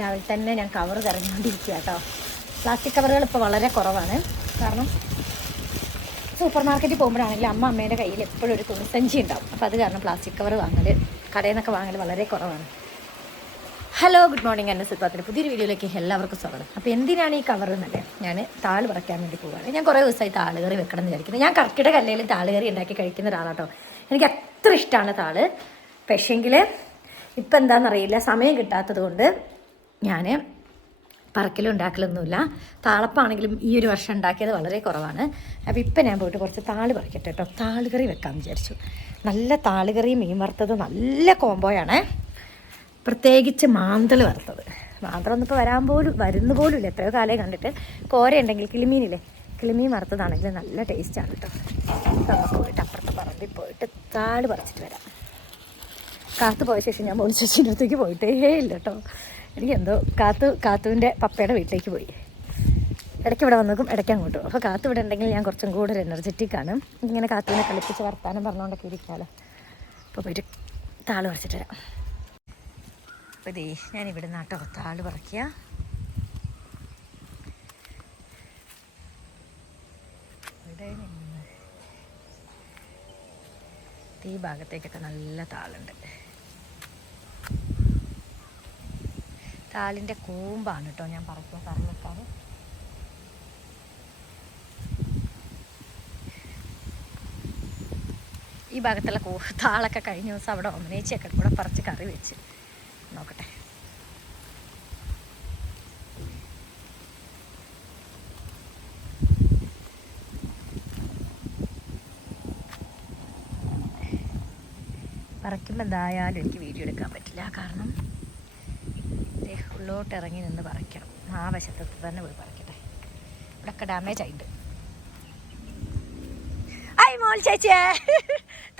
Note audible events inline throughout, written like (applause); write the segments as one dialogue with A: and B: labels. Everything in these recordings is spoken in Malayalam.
A: രാവിലെ തന്നെ ഞാൻ കവർ തിരഞ്ഞുകൊണ്ടിരിക്കുക കേട്ടോ പ്ലാസ്റ്റിക് കവറുകൾ ഇപ്പോൾ വളരെ കുറവാണ്. കാരണം സൂപ്പർ മാർക്കറ്റിൽ പോകുമ്പോഴാണെങ്കിൽ അമ്മ അമ്മേന്റെ കയ്യിൽ എപ്പോഴും ഒരു തുണിസഞ്ചി ഉണ്ടാവും. അപ്പോൾ അത് കാരണം പ്ലാസ്റ്റിക് കവർ വാങ്ങൽ കടയിൽ നിന്നൊക്കെ വാങ്ങൽ വളരെ കുറവാണ്. ഹലോ ഗുഡ് മോർണിംഗ് എന്നെ സിദ്ധാർത്ഥിന്റെ പുതിയൊരു വീഡിയോയിലേക്ക് എല്ലാവർക്കും സ്വാഗതം. അപ്പോൾ എന്തിനാണ് ഈ കവർ എന്നല്ലേ ഞാൻ താൾ പറയ്ക്കാൻ വേണ്ടി പോവുകയാണ്. ഞാൻ കുറേ ദിവസമായി താൾ കറി വെക്കണം എന്ന് വിചാരിക്കുന്നത് ഞാൻ കർക്കിടക കല്ലയിൽ താൾ കറി ഉണ്ടാക്കി കഴിക്കുന്ന ഒരാളാട്ടോ. എനിക്ക് അത്ര ഇഷ്ടമാണ് താൾ പക്ഷേങ്കിൽ ഇപ്പം എന്താണെന്നറിയില്ല. സമയം കിട്ടാത്തത് കൊണ്ട് ഞാൻ പറക്കലും ഉണ്ടാക്കലൊന്നുമില്ല താളപ്പാണെങ്കിലും ഈ ഒരു വർഷം ഉണ്ടാക്കിയത് വളരെ കുറവാണ്. അപ്പോൾ ഇപ്പം ഞാൻ പോയിട്ട് കുറച്ച് താൾ പറിക്കട്ടെ കേട്ടോ താളുകറി വെക്കാമെന്ന് വിചാരിച്ചു. നല്ല താളുകറി മീൻ വറുത്തത് നല്ല കോമ്പോയാണ് പ്രത്യേകിച്ച് മാന്തൽ വറുത്തത്. മാന്തളൊന്നും ഒന്നിപ്പോൾ വരാൻ പോലും വരുന്ന പോലും ഇല്ല. എത്രയോ കാലേ കണ്ടിട്ട്. കോര ഉണ്ടെങ്കിൽ കിളിമീനില്ലേ? കിളിമീൻ വറുത്തതാണെങ്കിൽ നല്ല ടേസ്റ്റാണ് കേട്ടോ നമുക്ക് പോയിട്ട് അപ്പുറത്തെ പറമ്പിൽ പോയിട്ട് താൾ പറിച്ചിട്ട് വരാം. കാത്തു പോയ ശേഷം ഞാൻ മോളിച്ചേച്ചിന്റെ ചേച്ചീന്റെ അടുത്തേക്ക് പോയിട്ടേ ഇല്ല കേട്ടോ എനിക്ക് എന്തോ കാത്തു കാത്തുവിന്റെ പപ്പയുടെ വീട്ടിലേക്ക് പോയി. ഇടയ്ക്ക് ഇവിടെ വന്നേക്കും ഇടയ്ക്ക് അങ്ങോട്ടും. അപ്പോൾ കാത്തു ഇവിടെ ഉണ്ടെങ്കിൽ ഞാൻ കുറച്ചും കൂടെ ഒരു എനർജറ്റിക് ആണ്. ഇങ്ങനെ കാത്തുവിനെ കളിപ്പിച്ച് വർത്താനം പറഞ്ഞുകൊണ്ടൊക്കെ ഇരിക്കാമല്ലോ അപ്പോൾ ഒരു താൾ പറിച്ചിട്ട് വരാം. അപ്പോൾ ദേ ഞാൻ ഇവിടെ നാട്ടോ താൾ പറിക്കുക. ഈ ഭാഗത്തേക്കൊക്കെ നല്ല താളുണ്ട്. താളിന്റെ കൂമ്പാണ് കേട്ടോ ഞാൻ പറിക്കാൻ പറഞ്ഞിട്ടാണ്. ഈ ഭാഗത്തുള്ള കൂ താളൊക്കെ കഴിഞ്ഞ ദിവസം അവിടെ ഒമനേച്ചിയൊക്കെ കൂടെ പറിച്ച് കറി വെച്ച്. നോക്കട്ടെ. പറിക്കുമ്പോൾ എന്തായാലും എനിക്ക് വീഡിയോ എടുക്കാൻ പറ്റില്ല. കാരണം ഉള്ളോട്ട് ഇറങ്ങി നിന്ന് പറിക്കണം. ആ വശത്ത് തന്നെ പോയി പറിക്കട്ടെ. ഇവിടെയൊക്കെ ഡാമേജ് ആയിട്ടുണ്ട് ഐ മോൾ ചേച്ചിയെ.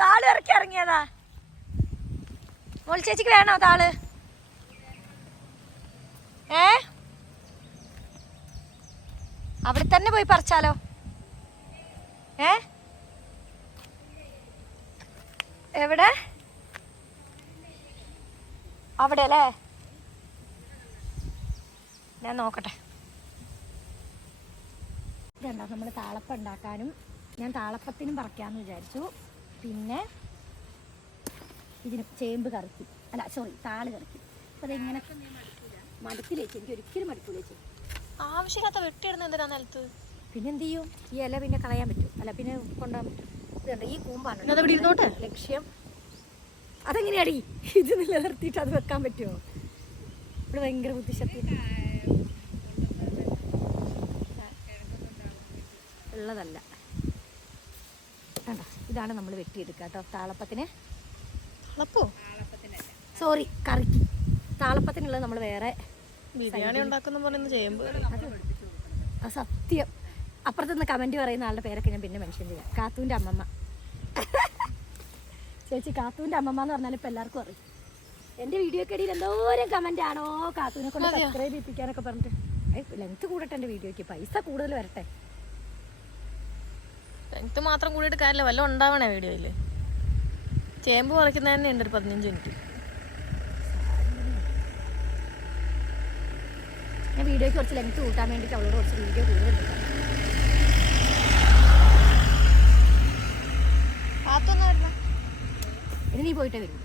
A: താൾ ഇറക്കി ഇറങ്ങിയതാ. മോൾ ചേച്ചിക്ക് വേണോ താൾ? ഏ? അവിടെ തന്നെ പോയി പറിച്ചാലോ? ഏ? എവിടെ? അവിടെ അല്ലേ? ഞാൻ നോക്കട്ടെ. ഇതുണ്ടോ നമ്മൾ താളപ്പം ഉണ്ടാക്കാനും ഞാൻ താളപ്പത്തിനും പറിക്കാമെന്ന് വിചാരിച്ചു. പിന്നെ ഇതിന് ചേമ്പ് കറക്കി. അല്ല സോറി താൾ കറക്കി. അപ്പോൾ അതെങ്ങനെ മടുക്കില്ലേച്ച് എനിക്ക് ഒരിക്കലും മടുക്കില്ലേച്ച്
B: ആവശ്യമില്ലാത്ത വെട്ടിയിടുന്ന എന്തിനാ നിലത്ത്?
A: പിന്നെ എന്ത് ചെയ്യും? ഈ ഇല പിന്നെ കളയാൻ പറ്റും. അല്ല പിന്നെ കൊണ്ടുപോകാൻ പറ്റും. ഇതുണ്ട് ഈ കൂമ്പാണ്
B: ഇരുന്നോട്ടെ?
A: ലക്ഷ്യം. അതെങ്ങനെയാടി? ഇത് നിലനിർത്തിയിട്ട് അത് വെക്കാൻ പറ്റുമോ? ഇവിടെ ഭയങ്കര ബുദ്ധിശക്തി. ഉള്ളതല്ല. കണ്ടോ? ഇതാണ് നമ്മൾ വെട്ടിയെടുക്കുക കേട്ടോ. താളപ്പത്തിന്.
B: താളപ്പോ?
A: സോറി കറിക്ക്. താളപ്പത്തിനുള്ളത് നമ്മൾ വേറെ
B: ബിരിയാണി ഉണ്ടാക്കുന്ന പറയുന്ന ചെയ്യുമ്പോ.
A: അത് സത്യം. അപ്പുറത്ത് നിന്ന് കമന്റ് പറയുന്ന ആളുടെ പേരൊക്കെ ഞാൻ പിന്നെ മെൻഷൻ ചെയ്യാം. കാത്തൂന്റെ അമ്മമ്മ. ചേച്ചി കാത്തൂന്റെ അമ്മമ്മ എന്ന് പറഞ്ഞാൽ ഇപ്പം എല്ലാവർക്കും അറിയും. എന്റെ വീഡിയോക്ക് ഇടയിൽ എന്തോരം കമന്റ് ആണോ കാത്തൂനെ കൊണ്ട് സബ്സ്ക്രൈബ് ചെയ്യിപ്പിക്കാനൊക്കെ പറഞ്ഞിട്ട്. ലെങ്ത് കൂടട്ടെ എന്റെ വീഡിയോക്ക് പൈസ കൂടുതൽ വരട്ടെ.
B: എനിക്ക് മാത്രം കൂടിയിട്ട് കാര്യമില്ല വല്ലതും ഉണ്ടാവണേ വീഡിയോയിൽ ചേമ്പ് പറിക്കുന്ന തന്നെ ഉണ്ട് ഒരു പതിനഞ്ച് മിനിറ്റ്.
A: ഞാൻ വീഡിയോയ്ക്ക് കുറച്ച് ലെങ്ത് കൂട്ടാൻ വേണ്ടിയിട്ട് അവളോട് കുറച്ച് വീഡിയോ
B: കൂടുതലുണ്ട്.
A: ഇനി നീ പോയിട്ടേ വരും.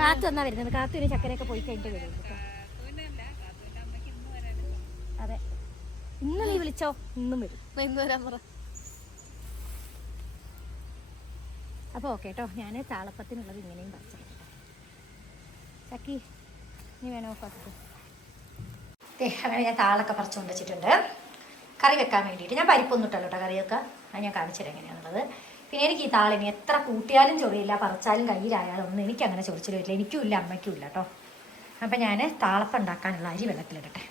A: കാത്തു വന്നാ വരുന്നത്. കാത്തു ഇനി ചക്കരയൊക്കെ പോയി കഴിഞ്ഞിട്ട് വരും. അതെ. ഇന്ന് നീ വിളിച്ചോ? ഇന്നും വരും.
B: ഇന്ന് വരാൻ പറ.
A: അപ്പോൾ ഓക്കെ കേട്ടോ ഞാൻ താളപ്പത്തിനുള്ളത് ഇങ്ങനെയും പറിച്ചു ചക്കി നീ വേണോ പറിച്ചു അങ്ങനെ ഞാൻ താളൊക്കെ പറിച്ചുകൊണ്ട് വെച്ചിട്ടുണ്ട്. കറി വെക്കാൻ വേണ്ടിയിട്ട്. ഞാൻ പരിപ്പൊന്നും ഇട്ടല്ലോ കേട്ടോ കറിയൊക്കെ. അത് ഞാൻ കാണിച്ചുതരാം എങ്ങനെയാണുള്ളത് പിന്നെ എനിക്ക് ഈ താളിനി എത്ര കൂട്ടിയാലും ചൊറിയില്ല പറിച്ചാലും കയ്യിലായാലും ഒന്നും എനിക്ക് അങ്ങനെ ചൊറിച്ചിൽ വരില്ല. എനിക്കും ഇല്ല അമ്മയ്ക്കും ഇല്ല കേട്ടോ അപ്പം ഞാൻ താളപ്പം ഉണ്ടാക്കാനുള്ള അരി വെള്ളത്തിലിടട്ടെ.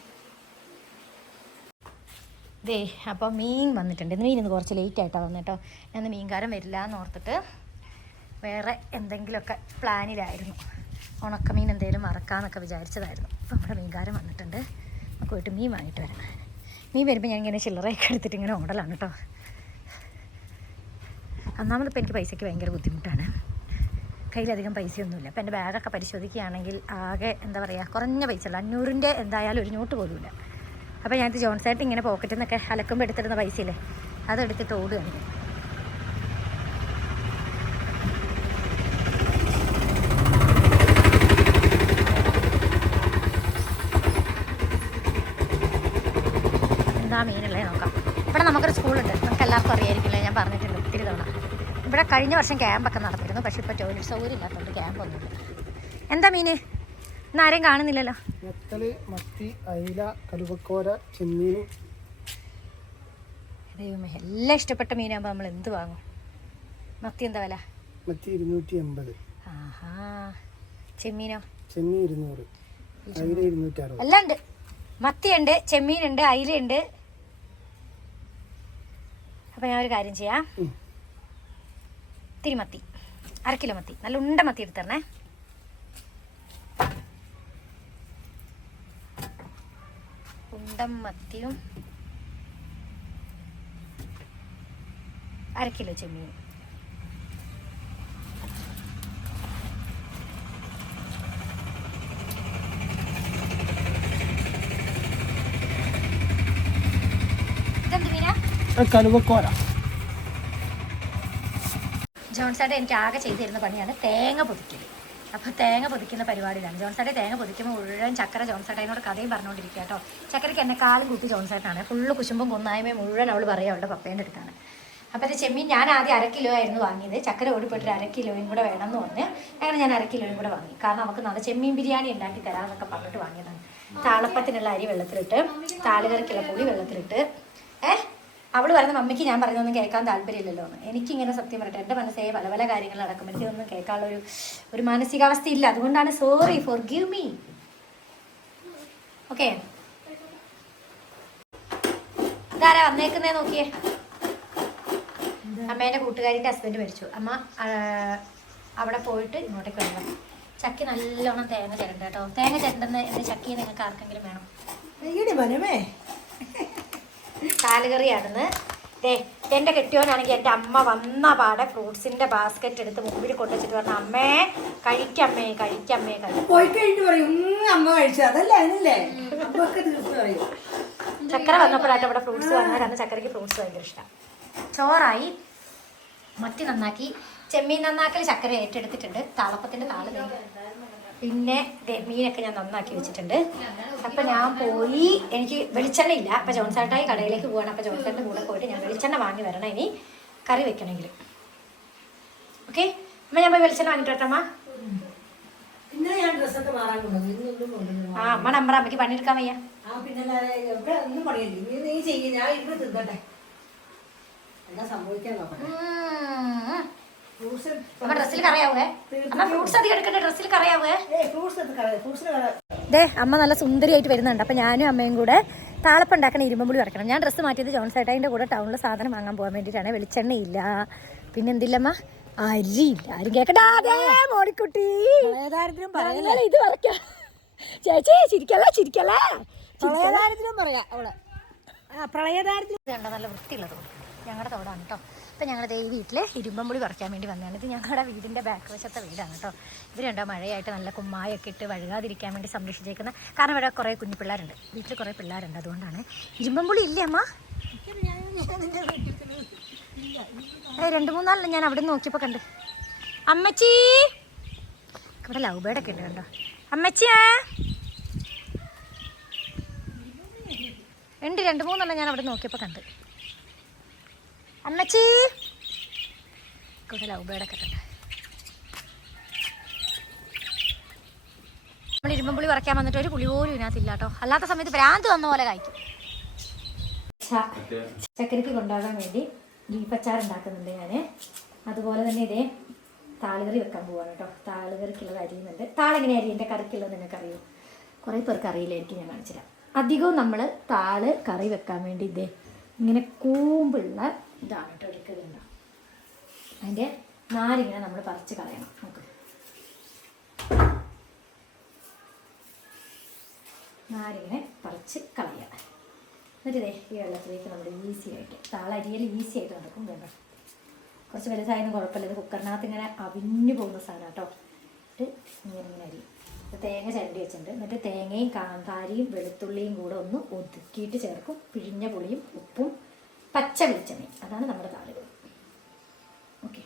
A: ദേ അപ്പോൾ മീൻ വന്നിട്ടുണ്ട്. മീൻ ഇന്ന് കുറച്ച് ലേറ്റ് ആയിട്ടാണ് ഞാൻ മീൻകാരം മീൻകാരൻ വരില്ല എന്ന് ഓർത്തിട്ട് വേറെ എന്തെങ്കിലുമൊക്കെ പ്ലാനിലായിരുന്നു. ഉണക്കമീൻ എന്തെങ്കിലും വറക്കാമെന്നൊക്കെ വിചാരിച്ചതായിരുന്നു. അപ്പോൾ നമ്മുടെ മീൻകാരം വന്നിട്ടുണ്ട്. നമുക്ക് പോയിട്ട് മീൻ വാങ്ങിയിട്ട് വരാം. മീൻ വരുമ്പോൾ ഞാൻ ഇങ്ങനെ ചില്ലറയൊക്കെ എടുത്തിട്ട് ഇങ്ങനെ ഓടലാണ് കേട്ടോ ഒന്നാമതിപ്പോൾ എനിക്ക് പൈസയ്ക്ക് ഭയങ്കര ബുദ്ധിമുട്ടാണ്. കയ്യിലധികം പൈസയൊന്നുമില്ല. അപ്പോൾ എന്റെ ബാഗൊക്കെ പരിശോധിക്കുകയാണെങ്കിൽ ആകെ എന്താ പറയുക കുറഞ്ഞ പൈസ ഉള്ളു അഞ്ഞൂറിന്റെ എന്തായാലും ഒരു നോട്ട് പോലുമില്ല. അപ്പോൾ ഞാനിത് ജോൺസായിട്ട് ഇങ്ങനെ പോക്കറ്റിൽ നിന്നൊക്കെ അലക്കുമ്പോൾ എടുത്തിരുന്ന പൈസയില്ലേ അതെടുത്തിട്ട് ഓടുകയാണ് ഞാൻ. എന്താ മീനുള്ളത് നോക്കാം ഇവിടെ നമുക്കൊരു സ്കൂളുണ്ട് നമുക്ക് എല്ലാവർക്കും അറിയായിരിക്കില്ലേ ഞാൻ പറഞ്ഞിട്ടുണ്ട് ഒത്തിരി തവണ ഇവിടെ കഴിഞ്ഞ വർഷം ക്യാമ്പൊക്കെ നടത്തിയിരുന്നു പക്ഷെ ഇപ്പോൾ ടോയ്ലറ്റ് സൗകര്യം ഇല്ലാത്തതുകൊണ്ട് ക്യാമ്പൊന്നുമില്ല. എന്താ മീന്? ഇന്ന് ആരെയും കാണുന്നില്ലല്ലോ?
C: നെത്തൽ മത്തി അയില കരുവക്കോര ചെമ്മീൻ.
A: ദൈവമേ എല്ലാം ഇഷ്ടപ്പെട്ട മീനാകുമ്പോൾ നമ്മൾ എന്ത് വാങ്ങും? മത്തി എന്താ വില?
C: മത്തി ഇരുന്നൂറ്റി എൺപത്
A: ആഹാ. ചെമ്മീനോ?
C: ചെമ്മീൻ ഇരുന്നൂറ്. അയില ഇരുന്നൂറ്റി അറുപത്
A: എല്ലാം ഉണ്ട് മത്തിയുണ്ട് ചെമ്മീനുണ്ട് അയിലയുണ്ട്. അപ്പം ഞാൻ ഒരു കാര്യം ചെയ്യാം. ഇത്തിരി മത്തി. അര കിലോ മത്തി. നല്ല ഉണ്ട മത്തി എടുത്തരണേ. ഉണ്ടം മത്തിയും അര കിലോ ചെമ്മീൻ ഇതെന്ത് മീനാ?
C: അത് കലുവക്കോര
A: ജോൺസാടെ എനിക്ക് ആകെ ചെയ്തു തരുന്ന പണിയാണ് തേങ്ങ പൊതിക്കൽ അപ്പോൾ തേങ്ങ പൊതിക്കുന്ന പരിപാടിയിലാണ്. ജോൺസാടെ തേങ്ങ പൊതിക്കുമ്പോൾ മുഴുവൻ ചക്കര ജോൺസാട്ടേനോട് കഥയും പറഞ്ഞുകൊണ്ടിരിക്കുക കേട്ടോ. ചക്കരയ്ക്ക് എന്നെ കാലും കുത്തി ജോൺസായിട്ടാണ് ഫുള്ള് കുശുമ്പും കുന്നായ്മയും മുഴുവൻ അവൾ പറയുക അവളുടെ പപ്പേന്റെ അടുത്താണ്. അപ്പോൾ അത് ചെമ്മീൻ ഞാൻ ആദ്യം അര കിലോ ആയിരുന്നു വാങ്ങിയത്. ചക്കര ഓടിപ്പോയിട്ട് അര കിലോയും കൂടെ വേണമെന്ന് പറഞ്ഞ് അങ്ങനെ ഞാൻ അര കിലോയും കൂടെ വാങ്ങി. കാരണം നമുക്ക് നല്ല ചെമ്മീൻ ബിരിയാണി ഉണ്ടാക്കി തരാമെന്നൊക്കെ പറഞ്ഞിട്ട് വാങ്ങിയതാണ്. താളപ്പത്തിനുള്ള അരി വെള്ളത്തിലിട്ട് താളുകറിക്കുള്ള പൊടി വെള്ളത്തിലിട്ട് ഏഹ് അവൾ പറയുന്ന മമ്മിക്ക് ഞാൻ പറയുന്നൊന്നും കേൾക്കാൻ താല്പര്യമില്ലല്ലോ എന്ന്. എനിക്കിങ്ങനെ സത്യം പറയട്ടെ എന്റെ മനസ്സേ പല പല കാര്യങ്ങൾ നടക്കും എനിക്കൊന്നും കേൾക്കാനുള്ള ഒരു ഒരു മാനസികാവസ്ഥ ഇല്ല അതുകൊണ്ടാണ് sorry for give me okay ഇതാരാ വന്നേക്കുന്നേ നോക്കിയേ? അമ്മേന്റെ കൂട്ടുകാരിന്റെ ഹസ്ബൻഡ് മരിച്ചു. അമ്മ അവിടെ പോയിട്ട് ഇങ്ങോട്ടേക്ക് വരണം. ചക്കി നല്ലോണം തേങ്ങ ചിരണ്ട കേട്ടോ. തേങ്ങ ചിരണ്ടെന്ന് എന്റെ ചക്കി നിങ്ങൾക്ക് ആർക്കെങ്കിലും വേണം? കാലുകറിയാണെന്ന്. ദേ എന്റെ കെട്ടിയോനാണെങ്കിൽ എന്റെ അമ്മ വന്ന പാടെ ഫ്രൂട്ട്സിന്റെ ബാസ്ക്കറ്റ് എടുത്ത് മുമ്പിൽ കൊണ്ടുവച്ചിട്ട് പറഞ്ഞു അമ്മേ കഴിക്കമ്മേ കഴിക്കമ്മേ കഴി
D: പോയി കഴിഞ്ഞിട്ട് പറയും "ഉം, അമ്മ കഴിച്ചു. അതല്ലേ അതിനല്ലേ?
A: ചക്കര വന്നപ്പോഴായിട്ട് അവിടെ ഫ്രൂട്ട്സ് വന്നാലാണ് ചക്കരയ്ക്ക് ഫ്രൂട്ട്സ് ഭയങ്കര ഇഷ്ടം. ചോറായി മത്തി നന്നാക്കി ചെമ്മീൻ നന്നാക്കൽ ചക്കര ഏറ്റെടുത്തിട്ടുണ്ട്. താളപ്പത്തിന്റെ താൾ. പിന്നെ മീനൊക്കെ ഞാൻ നന്നാക്കി വെച്ചിട്ടുണ്ട്. അപ്പം ഞാൻ പോയി എനിക്ക് വെളിച്ചെണ്ണ ഇല്ല അപ്പം ജോൺസാട്ടായി കടയിലേക്ക് പോകണം അപ്പം ജോൺസാട്ടിന്റെ കൂടെ പോയിട്ട് ഞാൻ വെളിച്ചെണ്ണ വാങ്ങി വരണം ഇനി കറി വെക്കണമെങ്കിൽ. ഓക്കെ അമ്മ ഞാൻ പോയി വെളിച്ചെണ്ണ വാങ്ങിട്ട് ആ അമ്മ നമ്പർ അമ്മയ്ക്ക് പണിയെടുക്കാൻ വയ്യ.
D: പിന്നെ സംഭവിക്കാൻ നോക്കട്ടെ.
A: അമ്മ ഡ്രസ്സിൽ കറിയാവേ? അമ്മ ഫ്രൂട്ട്സ് അധികം ഡ്രസ്സിൽ കറിയാവേ?
D: കളയ
A: ദേ അമ്മ നല്ല സുന്ദരിയായിട്ട് വരുന്നുണ്ട്. അപ്പം ഞാനും അമ്മയും കൂടെ താളപ്പുണ്ടാക്കണ ഇരുമ്പുളി വറക്കണം. ഞാൻ ഡ്രസ്സ് മാറ്റിയത് ജോൺ സേട്ടായിന്റെ കൂടെ ടൗണിൽ സാധനം വാങ്ങാൻ പോകാൻ വെളിച്ചെണ്ണ ഇല്ല. പിന്നെ എന്തില്ലമ്മ അരിയില്ല ആരും കേക്കട്ടെ മോളിക്കുട്ടി. ഇത് വറക്കാം. ചേച്ചി ചിരിക്കല്ലേ ചിരിക്കല്ലേ?
D: പ്രളയദാരിദ്ര്യം പറയാ അവിടെ ആ പ്രളയദാരിദ്ര്യം
A: വേണ്ട കണ്ടോ നല്ല വൃത്തിയുള്ളത്. ഞങ്ങളുടെ തോടാണ് കേട്ടോ അപ്പം ഞങ്ങളുടെ ഈ വീട്ടിൽ ഇരുമ്പമ്പുളി പറിക്കാൻ വേണ്ടി വന്നതാണ്. ഇത് ഞങ്ങളുടെ വീടിന്റെ ബാക്ക് വശത്തെ വീടാണ് കേട്ടോ ഇവരുണ്ടോ മഴയായിട്ട് നല്ല കുമ്മായൊക്കെ ഇട്ട് വഴുകാതിരിക്കാൻ വേണ്ടി സംരക്ഷിച്ചേക്കുന്ന കാരണം ഇവിടെ കുറേ കുഞ്ഞു പിള്ളേരുണ്ട് വീട്ടിൽ കുറേ പിള്ളേരുണ്ട് അതുകൊണ്ടാണ്. ഇരുമ്പമ്പുളി ഇല്ലേ അമ്മ? രണ്ട് മൂന്നാളിൽ ഞാൻ അവിടെ നിന്ന് നോക്കിയപ്പോൾ കണ്ട്. അമ്മച്ചി! ഇവിടെ ലവ് ബേഡൊക്കെ ഉണ്ട് കണ്ടോ? അമ്മച്ചിയാ ഉണ്ട് രണ്ട് മൂന്നെണ്ണം ഞാൻ അവിടെ നോക്കിയപ്പോൾ കണ്ട്. അമ്മച്ചി. കൂടെ ലവ് ബേഡൊക്കെ നമ്മൾ ഇരുമ്പുളി പറിക്കാൻ വന്നിട്ട് ഒരു പുളി പോലും ഇതിനകത്തില്ല കേട്ടോ. അല്ലാത്ത സമയത്ത് ഭ്രാന്ത് വന്ന പോലെ കഴിക്കും. ചക്കരക്ക് കൊണ്ടാകാൻ വേണ്ടി ബീഫ് അച്ചാർ ഉണ്ടാക്കുന്നുണ്ട് ഞാൻ അതുപോലെ തന്നെ ഇതേ താളുകറി വെക്കാൻ പോവാണ് കേട്ടോ. താളുകറിക്കുള്ളത് അരിയുന്നുണ്ട്. താളെങ്ങനെ അരിയന്റെ കറിക്കുള്ളത് നിങ്ങൾക്ക് അറിയോ കുറേ പേർക്ക് അറിയില്ലായിരിക്കും ഞാൻ കാണിച്ചില്ല അധികവും നമ്മൾ താൾ കറി വെക്കാൻ വേണ്ടി ഇതേ ഇങ്ങനെ കൂമ്പുള്ള ഇതാണ് കേട്ടോ എടുക്കുന്നുണ്ടോ അതിന്റെ നാരിങ്ങനെ നമ്മൾ പറിച്ച് കളയണം. നമുക്ക് നാരിങ്ങനെ പറിച്ച് കളയുക. എന്നിട്ട് ഇതേ ഈ വെള്ളത്തിലേക്ക് നമ്മൾ ഈസി ആയിട്ട് താളരിയൽ ഈസി ആയിട്ട് നടക്കും വേണ്ട കുറച്ച് വലുതായാലും കുഴപ്പമില്ല. ഇത് കുക്കറിനകത്ത് ഇങ്ങനെ അവിഞ്ഞു പോകുന്ന സാധനം കേട്ടോ എന്നിട്ട് ഇങ്ങനെ ഇങ്ങനെ അരി. തേങ്ങ ചരണ്ടി വെച്ചിട്ടുണ്ട്. എന്നിട്ട് തേങ്ങയും കാന്താരിയും വെളുത്തുള്ളിയും കൂടെ ഒന്ന് ഒതുക്കിയിട്ട് ചേർക്കും. പിഴിഞ്ഞ പുളിയും ഉപ്പും പച്ച വെളിച്ചെണ്ണ. അതാണ് നമ്മുടെ താളുകറി ഓക്കെ.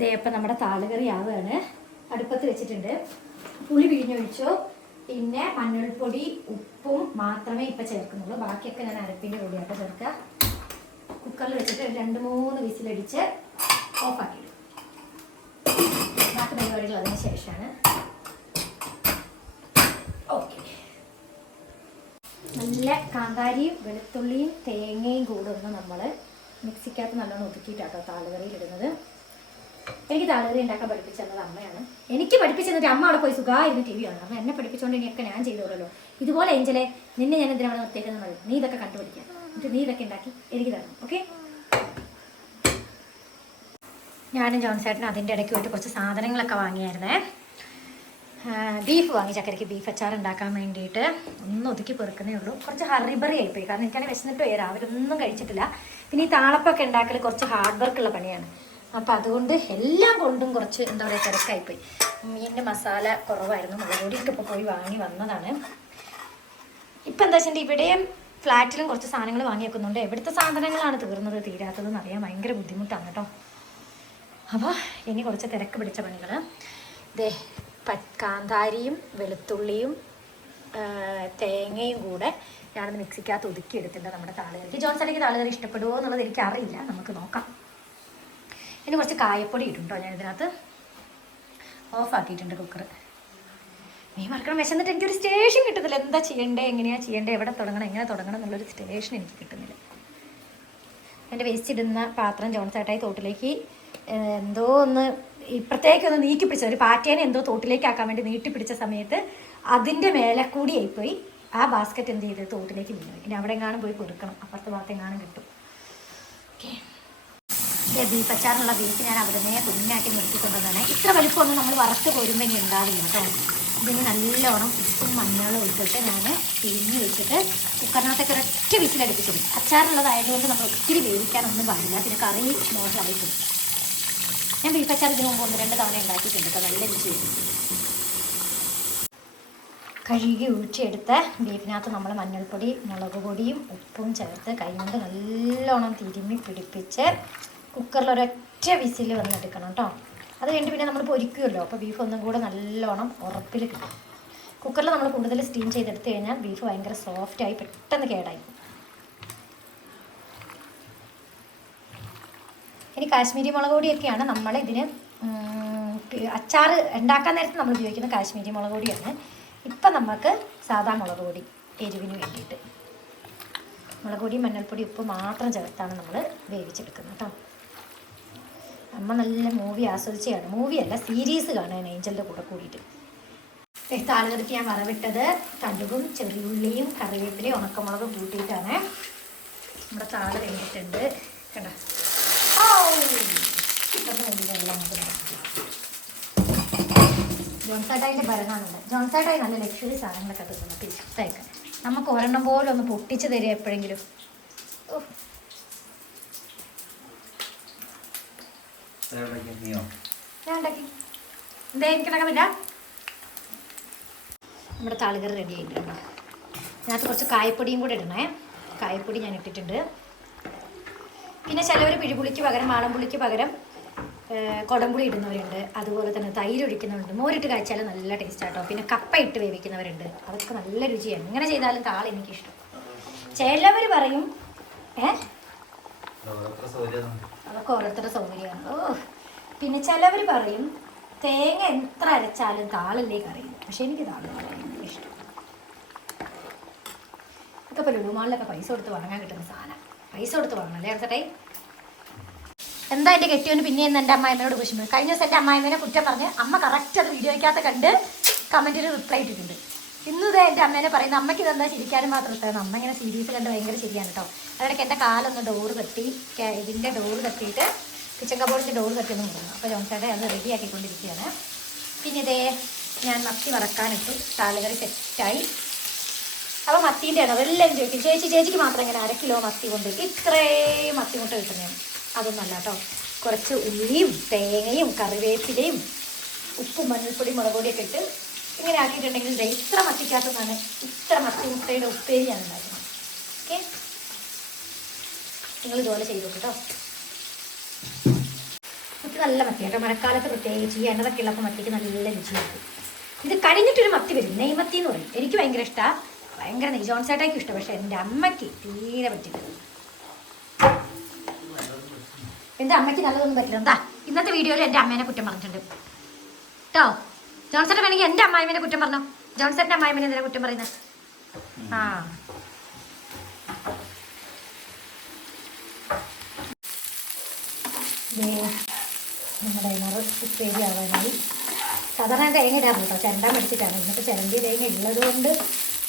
A: ദേ അപ്പം നമ്മുടെ താളുകറി ആവുകയാണ് അടുപ്പത്ത് വെച്ചിട്ടുണ്ട്. പുളി പിഴിഞ്ഞൊഴിച്ചു. പിന്നെ മഞ്ഞൾപ്പൊടി ഉപ്പും മാത്രമേ ഇപ്പം ചേർക്കുന്നുള്ളൂ. ബാക്കിയൊക്കെ ഞാൻ അരപ്പിന്റെ കൂടിയാട്ടോ ചേർക്കുക. കുക്കറിൽ വെച്ചിട്ട് രണ്ട് മൂന്ന് വിസിലടിച്ച് ഓഫാക്കിയിടും. ബാക്കി പരിപാടികൾ അതിന് ശേഷമാണ് ഓക്കെ നല്ല കാന്താരിയും വെളുത്തുള്ളിയും തേങ്ങയും കൂടെ ഒന്ന് നമ്മൾ മിക്സിക്കകത്ത് നല്ലോണം ഒതുക്കിയിട്ടാട്ടോ താളുകറിയിൽ ഇടുന്നത് എനിക്ക് താളുകറി ഉണ്ടാക്കാൻ പഠിപ്പിച്ചത് അമ്മയാണ്. എനിക്ക് പഠിപ്പിച്ചെന്നിട്ട് അമ്മ അവിടെ പോയി സുഖമായിരുന്നു ടി വി ആണ് അപ്പം എന്നെ പഠിപ്പിച്ചുകൊണ്ട് ഇനിയൊക്കെ ഞാൻ ചെയ്തോളല്ലോ. ഇതുപോലെ എഞ്ചലെ നിന്നെ ഞാൻ എന്തിനാണ് നിർത്തിയേക്കുന്നത് പറയും. നീ ഇതൊക്കെ കണ്ടുപിടിക്കാം. എന്നിട്ട് നീ ഇതൊക്കെ ഉണ്ടാക്കി എനിക്ക് തരണം ഓക്കെ? ഞാനും ജോൺസേട്ടനും അതിന്റെ ഇടയ്ക്ക് പോയിട്ട് കുറച്ച് സാധനങ്ങളൊക്കെ വാങ്ങിയായിരുന്നേ. ബീഫ് വാങ്ങി ചക്കരയ്ക്ക് ബീഫ് അച്ചാർ ഉണ്ടാക്കാൻ വേണ്ടിയിട്ട് ഒന്ന് ഒതുക്കി പെറുക്കുന്നേ ഉള്ളൂ. കുറച്ച് ഹറിബറി ആയിപ്പോയി. കാരണം എനിക്കാണെങ്കിൽ വിശന്നിട്ട് പോയി. രാവിലെ ഒന്നും കഴിച്ചിട്ടില്ല. പിന്നെ ഈ താളപ്പൊക്കെ ഉണ്ടാക്കൽ കുറച്ച് ഹാർഡ് വർക്ക് ഉള്ള പണിയാണ്. അപ്പോൾ അതുകൊണ്ട് എല്ലാം കൊണ്ടും കുറച്ച് എന്താ പറയുക തിരക്കായിപ്പോയി. മീനിന്റെ മസാല കുറവായിരുന്നു. മുളക് പൊടിയൊക്കെ ഇപ്പോൾ പോയി വാങ്ങി വന്നതാണ്. ഇപ്പം എന്താ വെച്ചിട്ടുണ്ടെങ്കിൽ ഇവിടെയും ഫ്ലാറ്റിലും കുറച്ച് സാധനങ്ങൾ വാങ്ങി വെക്കുന്നുണ്ട് എവിടുത്തെ സാധനങ്ങളാണ് തീർന്നത് തീരാത്തതെന്ന് അറിയാൻ ഭയങ്കര ബുദ്ധിമുട്ടാണ് കേട്ടോ. അപ്പോൾ ഇനി കുറച്ച് തിരക്ക് പിടിച്ച പണികൾ ദേ കാന്താരിയും വെളുത്തുള്ളിയും തേങ്ങയും കൂടെ ഞാനത് മിക്സിക്കകത്ത് ഒതുക്കി എടുത്തിട്ടുണ്ട് നമ്മുടെ താളുകറിക്ക് ജോൺസണിക്ക് താളുകറി ഇഷ്ടപ്പെടുമോ എന്നുള്ളത് എനിക്ക് അറിയില്ല. നമുക്ക് നോക്കാം. ഇനി കുറച്ച് കായപ്പൊടി ഇട്ടുണ്ടോ ഞാൻ ഇതിനകത്ത്. ഓഫാക്കിയിട്ടുണ്ട് കുക്കർ മീൻ മറക്കണം വിശന്നിട്ട് എനിക്കൊരു സ്റ്റേഷൻ കിട്ടുന്നില്ല എന്താ ചെയ്യേണ്ടേ? എങ്ങനെയാണ് ചെയ്യേണ്ടേ? എവിടെ തുടങ്ങണം? എങ്ങനെ തുടങ്ങണം എന്നുള്ളൊരു സ്റ്റേഷൻ എനിക്ക് കിട്ടുന്നില്ല. എന്റെ വേസ്റ്റ് ഇടുന്ന പാത്രം ജോൺസായിട്ടായി തോട്ടിലേക്ക് എന്തോ ഒന്ന് ഇപ്പുറത്തേക്ക് ഒന്ന് നീക്കി പിടിച്ചത് ഒരു പാറ്റേനെ എന്തോ തോട്ടിലേക്ക് ആക്കാൻ വേണ്ടി നീട്ടി പിടിച്ച സമയത്ത് അതിന്റെ മേലെ കൂടി ആയിപ്പോയി. ആ ബാസ്ക്കറ്റ് എന്ത് ചെയ്ത്? തോട്ടിലേക്ക് വീണു. ഇനി അവിടെ എങ്ങാനും പോയി കൊടുക്കണം അപ്പുറത്തെ ഭാഗത്ത് എങ്ങാനും കിട്ടും. ഓക്കെ. ബീഫ് അച്ചാറിനുള്ള ബീഫ് ഞാൻ അവിടെ നിന്ന് കുഞ്ഞാക്കി നിർത്തിക്കൊണ്ടുവന്നാണ് ഇത്ര വലിപ്പമൊന്നും നമ്മൾ വറുത്ത് ഇനി ഉണ്ടാവില്ല കേട്ടോ. ഇതിന് നല്ലോണം ഉപ്പും മഞ്ഞളും ഇട്ടിട്ട് ഞാൻ പിരിഞ്ഞ് വെച്ചിട്ട് കുക്കറിനകത്തൊക്കെ ഒരൊറ്റ വിസിലടുപ്പിച്ചു അച്ചാറുള്ളതായതുകൊണ്ട് നമ്മൾ ഒത്തിരി വേവിക്കാനൊന്നും പാടില്ല. പിന്നെ കറി മോശമായിട്ടുണ്ട് ഞാൻ ബീഫ് അച്ചാർ ഇതിന് മുമ്പ് ഒന്ന് രണ്ട് തവണ ഉണ്ടാക്കിയിട്ടുണ്ട് നല്ല രുചി കഴുകി ഊറ്റിയെടുത്ത ബീഫിനകത്ത് നമ്മൾ മഞ്ഞൾപ്പൊടി മുളക് പൊടിയും ഉപ്പും ചേർത്ത് കൈകൊണ്ട് നല്ലോണം തിരുമ്മി പിടിപ്പിച്ച് കുക്കറിൽ ഒരൊറ്റ വിസിൽ വന്നെടുക്കണം കേട്ടോ. അത് കഴിഞ്ഞ് പിന്നെ നമ്മൾ പൊരിക്കുമല്ലോ അപ്പോൾ ബീഫ് ഒന്നും കൂടെ നല്ലോണം ഉറപ്പിൽ കിട്ടും. കുക്കറിൽ നമ്മൾ കൂടുതൽ സ്റ്റീം ചെയ്തെടുത്ത് കഴിഞ്ഞാൽ ബീഫ് ഭയങ്കര സോഫ്റ്റായി പെട്ടെന്ന് കേടായി. ഇനി കാശ്മീരി മുളക് പൊടിയൊക്കെയാണ് നമ്മൾ ഇതിന് അച്ചാർ ഉണ്ടാക്കാൻ നേരത്ത് നമ്മൾ ഉപയോഗിക്കുന്ന കാശ്മീരി മുളക് പൊടിയാണ്. ഇപ്പം നമുക്ക് സാധാ മുളക് പൊടി എരിവിന് വേണ്ടിയിട്ട്. മുളക് പൊടി മഞ്ഞൾപ്പൊടി ഉപ്പ് മാത്രം ചേർത്താണ് നമ്മൾ വേവിച്ചെടുക്കുന്നത് കേട്ടോ അമ്മ നല്ല മൂവി ആസ്വദിച്ചാണ് മൂവിയല്ല സീരീസ് കാണാൻ ഏഞ്ചലിന്റെ കൂടെ കൂടിയിട്ട്. താളുകൾക്ക് ഞാൻ വറവിട്ടത് കടുകും ചെറിയുള്ളിയും കറിവേപ്പിലയും ഉണക്കമുളകും കൂട്ടിയിട്ടാണ്. നമ്മുടെ താൾ കഴിഞ്ഞിട്ടുണ്ട് കണ്ടോ ഇപ്പോഴത്തെ വലിയ വെള്ളം നമുക്ക് നടക്കും ജോൺസാട്ടായിന്റെ ഭരണമാണുണ്ട് ജോൺസാട്ടായി നല്ല ലക്ഷറി സാധനങ്ങളൊക്കെ തിന്നുന്നത് ഇഷ്ടമായിക്കാൻ നമുക്ക് ഒരെണ്ണം പോലും ഒന്ന് പൊട്ടിച്ച് തരിക എപ്പോഴെങ്കിലും. നമ്മുടെ താളുകറി റെഡി ആയിട്ടുണ്ട്. ഞാൻ കുറച്ച് കായപ്പൊടിയും കൂടെ ഇടണേ. കായപ്പൊടി ഞാൻ ഇട്ടിട്ടുണ്ട്. പിന്നെ ചിലവർ പിഴിപുളിക്ക് പകരം മാളംപുളിക്ക് പകരം കുടംപുളി ഇടുന്നവരുണ്ട്. അതുപോലെ തന്നെ തൈര് ഒഴിക്കുന്നവരുണ്ട്. മോരിട്ട് കഴിച്ചാൽ നല്ല ടേസ്റ്റ് ആട്ടോ. പിന്നെ കപ്പ ഇട്ട് വേവിക്കുന്നവരുണ്ട്. അതൊക്കെ നല്ല രുചിയാണ്. എങ്ങനെ ചെയ്താലും താൾ എനിക്കിഷ്ടം. ചിലവർ പറയും ഏ? അതൊക്കെ ഓരോരുത്തരുടെ സൗകര്യമാണ്. ഓ പിന്നെ ചിലവർ പറയും തേങ്ങ എത്ര അരച്ചാലും താളല്ലേ കറിയും പക്ഷെ എനിക്ക് താളം ഇഷ്ടം. ഇതൊക്കെ ഇപ്പോൾ ലുലുമാളിലൊക്കെ പൈസ കൊടുത്ത് വാങ്ങാൻ കിട്ടുന്ന സാധനം. പൈസ കൊടുത്ത് വാങ്ങണം അല്ലേ അടുത്തട്ടെ എന്താ എന്റെ കെട്ടിയോന് പിന്നെ എന്റെ എന്റെ അമ്മായിമ്മയോട് വിഷമം കഴിഞ്ഞ ദിവസം എന്റെ അമ്മായിമ്മേനെ കുറ്റം പറഞ്ഞ് അമ്മ കറക്റ്റ് അത് വീഡിയോയ്ക്കകത്ത് കണ്ട് കമന്റിൽ റിപ്ലൈ ഇട്ടിട്ടുണ്ട്. ഇന്ന് ഇതേ എന്റെ അമ്മേനെ പറയുന്നത് അമ്മയ്ക്ക് ഇതെന്താ ചിരിക്കാനും മാത്രം ഇഷ്ടമാണ് അമ്മ ഇങ്ങനെ സീരീസ് കണ്ട് ഭയങ്കര ശരിയാണ് കേട്ടോ അതിടയ്ക്ക് എന്റെ കാലൊന്ന് ഡോറ് കെട്ടി ഇതിന്റെ ഡോറ് കെട്ടിയിട്ട് കിച്ചൺ കബോർഡിന്റെ ഡോറ് ഒന്നും പറഞ്ഞു. അപ്പോൾ ജോൺസേട്ടെ അത് റെഡിയാക്കിക്കൊണ്ടിരിക്കുകയാണ് പിന്നെ ഇതേ ഞാൻ മത്തി വറക്കാനിട്ടു. താളുകൾ സെറ്റായി അപ്പോൾ മത്തീന്റെ ആണ്. എല്ലാവരും ചോദിക്കും. ചേച്ചി ചേച്ചിക്ക് മാത്രം ഇങ്ങനെ അര കിലോ മത്തി കൊണ്ട് ഇത്രയും മത്തി മുട്ട കിട്ടുന്നതാണ്. അതൊന്നല്ല കേട്ടോ. കുറച്ച് ഉള്ളിയും തേങ്ങയും കറിവേപ്പിലയും ഉപ്പും മഞ്ഞൾപ്പൊടി മുളക് പൊടിയൊക്കെ ഇട്ട് ഇങ്ങനെ ആക്കിയിട്ടുണ്ടെങ്കിൽ ഇത്ര മത്തിക്കകത്തുനിന്നാണ് ഇത്ര മത്തി മുട്ടയുടെ ഉപ്പേരി ഞാൻ ഉണ്ടാക്കുന്നത്. ഓക്കെ? നിങ്ങൾ ഇതുപോലെ ചെയ്തു കേട്ടോ. മത്തി നല്ല മത്തി കേട്ടോ. മഴക്കാലത്ത് പ്രത്യേകിച്ച് ഈ എണ്ണതൊക്കെ ഉള്ളപ്പോൾ മത്തിക്ക് നല്ല രുചിയായിരിക്കും. ഇത് കഴിഞ്ഞിട്ടൊരു മത്തി വരും. നെയ്മത്തി എന്ന് പറയും. എനിക്ക് ഭയങ്കര ഇഷ്ടമാണ് ഭയങ്കര നെയ്ജോൺ ജോൺസേട്ടയ്ക്കും ഇഷ്ടം. പക്ഷെ എന്റെ അമ്മയ്ക്ക് തീരെ പറ്റില്ല. എന്റെ അമ്മയ്ക്ക് നല്ലതൊന്നും പറ്റില്ല. എന്താ ഇന്നത്തെ വീഡിയോയിൽ എന്റെ അമ്മേനെ കുറ്റം പറഞ്ഞിട്ടുണ്ട്. കേട്ടോ? ജോൺസേട്ടൻ വേണമെങ്കിൽ എന്റെ അമ്മായിമേനെ കുറ്റം പറഞ്ഞോ? ജോൺസേട്ടന്റെ അമ്മായിമേനെ എന്തിനാ കുറ്റം പറയുന്നത് ആ. ആവാനായി. സാധാരണ തേങ്ങ ഇടാറുണ്ട് കേട്ടോ. ചിരണ്ട മേടിച്ചിട്ടാണ്. ഇന്നത്തെ ചിരണ്ടി തേങ്ങ ഉള്ളത് കൊണ്ട്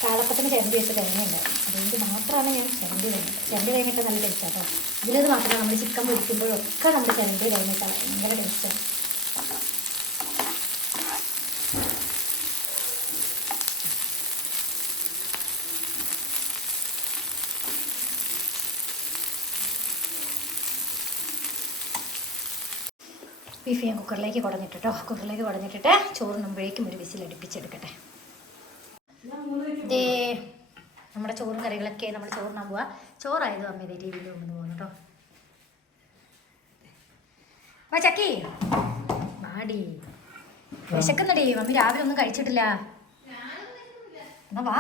A: കാളപ്പത്തിന് ചിരണ്ടി ഇട്ട് തേങ്ങയുണ്ട് അതുകൊണ്ട് മാത്രമാണ് ഞാൻ ചിരണ്ടി തേങ്ങ ചിരണ്ടി തേങ്ങ ഇട്ട് നല്ല ടേസ്റ്റ് കേട്ടോ ഇതിലത് മാത്രമേ നമ്മൾ ചിക്കൻ പൊരിക്കുമ്പോഴൊക്കെ നമ്മൾ ചിരണ്ടി തേങ്ങ ഇട്ടാൽ ഭയങ്കര ടേസ്റ്റ് ബീഫ് ഞാൻ കുക്കറിലേക്ക് കുടഞ്ഞിട്ട് കുക്കറിലേക്ക് കുടഞ്ഞിട്ടിട്ട് ചോറിനുമ്പോഴേക്കും ഒരു വിസിൽ അടുപ്പിച്ചെടുക്കട്ടെ ദേ നമ്മുടെ ചോറും കറികളൊക്കെ നമ്മൾ ചോറിനാൻ പോവാ. ചോറായത് അമ്മ ഇതേ രീതിയിൽ കൊണ്ടു പോകുന്നു കേട്ടോ വാ ചക്കി. വാടി. വിശക്കുന്നടി. മമ്മി രാവിലെ ഒന്നും കഴിച്ചിട്ടില്ല. എന്നാ വാ.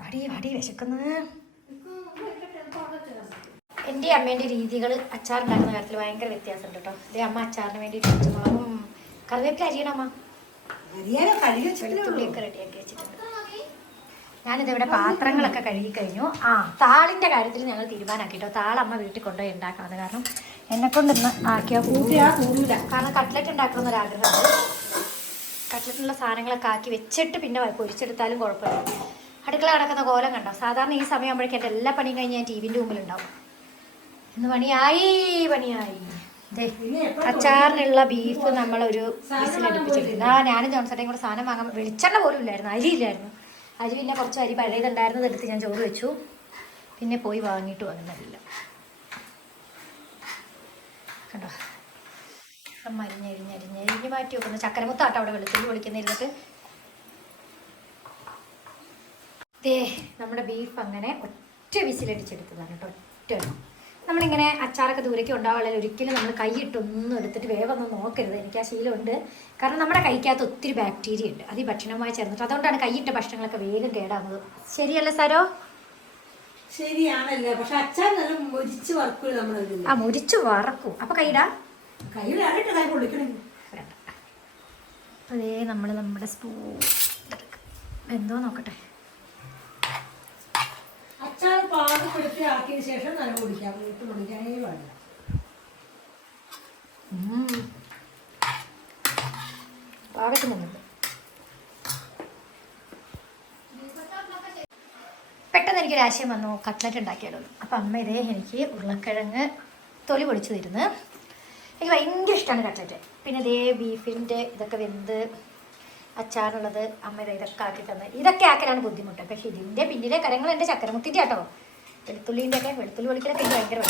A: വാടി വിശക്കുന്നത് എന്റെ രീതികൾ അച്ചാറുണ്ടാക്കുന്ന കാര്യത്തിൽ ഭയങ്കര വ്യത്യാസമുണ്ട് കേട്ടോ എന്റെ അമ്മ അച്ചാറിന് വേണ്ടി കറിവേപ്പില അരിയണം
D: അറിയാലോ കഴുകി വെച്ചിട്ടേ ഉള്ളൂ.
A: വെളുത്തുള്ളിയൊക്കെ റെഡിയാക്കി വെച്ചിട്ടുണ്ട്. ഞാനിത് ഇവിടെ പാത്രങ്ങളൊക്കെ കഴുകി കഴിഞ്ഞു. ആ താളിന്റെ കാര്യത്തിൽ ഞങ്ങൾ തീരുമാനാക്കിട്ടോ. താളമ്മ വീട്ടിൽ കൊണ്ടുപോയി ഉണ്ടാക്കണത് കാരണം എന്നെ കൊണ്ടിന്ന് ആക്കിയാൽ കൂട്ടിയാ കൂടില്ല കാരണം കട്ട്ലറ്റ് ഉണ്ടാക്കണം എന്നൊരാഗ്രഹമുണ്ട് കട്ട്ലറ്റിനുള്ള സാധനങ്ങളൊക്കെ ആക്കി വെച്ചിട്ട് പിന്നെ പൊരിച്ചെടുത്താലും കുഴപ്പമില്ല. അടുക്കള കിടക്കുന്ന കോലം കണ്ടോ? സാധാരണ ഈ സമയമാകുമ്പോഴേക്കും എന്റെ എല്ലാ പണിയും കഴിഞ്ഞ് ഞാൻ ടി വിന്റെ മുമ്പിലുണ്ടാവും ഇന്ന് പണിയായി പണിയായി. അച്ചാറിനുള്ള ബീഫ് നമ്മളൊരു വിസിലടുപ്പിച്ചിട്ടുണ്ട് ആ ഞാനും ജോൺസേട്ടയും കൂടെ സാധനം വാങ്ങാൻ വെളിച്ചെണ്ണ പോലും ഇല്ലായിരുന്നു. അരി ഇല്ലായിരുന്നു. അരി പിന്നെ കുറച്ച് അരി പഴയതുണ്ടായിരുന്നത് എടുത്ത് ഞാൻ ചോറ് വെച്ചു. പിന്നെ പോയി വാങ്ങിയിട്ട് വന്നില്ല. കണ്ടോ? മരിഞ്ഞരിഞ്ഞരിഞ്ഞ് മരിഞ്ഞരിഞ്ഞരിഞ്ഞരിഞ്ഞ് മാറ്റി വെക്കുന്നു. ചക്കരമുത്താട്ടോ അവിടെ വെളുത്തുള്ളി പൊളിക്കുന്നിരുന്നിട്ട് ദേ നമ്മുടെ ബീഫ് അങ്ങനെ ഒറ്റ വിസിലടിച്ചെടുത്തതാണ് കേട്ടോ. ഒറ്റ. നമ്മളിങ്ങനെ അച്ചാറൊക്കെ ദൂരേക്ക് ഉണ്ടാവുകയാണെങ്കിൽ ഒരിക്കലും നമ്മൾ കൈയിട്ടൊന്നും എടുത്തിട്ട് വേഗമൊന്നും നോക്കരുത്. എനിക്ക് ആ ശീലമുണ്ട്. കാരണം നമ്മുടെ കൈക്കകത്ത് ഒത്തിരി ബാക്ടീരിയ ഉണ്ട്. അത് ഈ ഭക്ഷണവുമായി ചേർന്നിട്ട് അതുകൊണ്ടാണ് കൈയിട്ട ഭക്ഷണങ്ങളൊക്കെ വേഗം കേടാവുന്നത്. ശരിയല്ലേ സാരോ?
D: ശരിയാണല്ലോ. പക്ഷെ അച്ചാർ നല്ല മുരിച്ച് വറക്കൂല നമ്മൾ
A: ആ മുരിച്ച് വറക്കും. അപ്പൊ കൈയിടാ
D: ഇരട്ട് കൈ
A: അതേ നമ്മൾ നമ്മുടെ സ്പൂ എന്തോ നോക്കട്ടെ.
D: അച്ചാർ പാകപ്പെടുത്തി ആക്കിയതിന് ശേഷം നല്ല പൊടിക്കാം ഇട്ട് പൊടിക്കാനേ പാടില്ല.
A: പാകത്തിനുണ്ട് പെട്ടെന്ന് എനിക്കൊരു ആശയം വന്നു. കട്ട്ലറ്റ് ഉണ്ടാക്കിയാലോ. അപ്പം അമ്മ ഇതേ എനിക്ക് ഉരുളക്കിഴങ്ങ് തൊലി പൊടിച്ചു തരുന്നു. എനിക്ക് ഭയങ്കര ഇഷ്ടമാണ് കട്ട്ലറ്റ് പിന്നെ ഇതേ ബീഫിന്റെ ഇതൊക്കെ വെന്ത് അച്ചാറുള്ളത് അമ്മ ഇതേ ഇതൊക്കെ ആക്കി തന്നെ. ഇതൊക്കെ ആക്കലാണ് ബുദ്ധിമുട്ട്. പക്ഷെ ഇതിന്റെ പിന്നിലെ കരങ്ങൾ എന്റെ ചക്കരമുത്തിന്റെ കേട്ടോ വെളുത്തുള്ളിന്റെ ഒക്കെ വെളുത്തുള്ളി പൊളിക്കലൊക്കെ എനിക്ക് ഭയങ്കര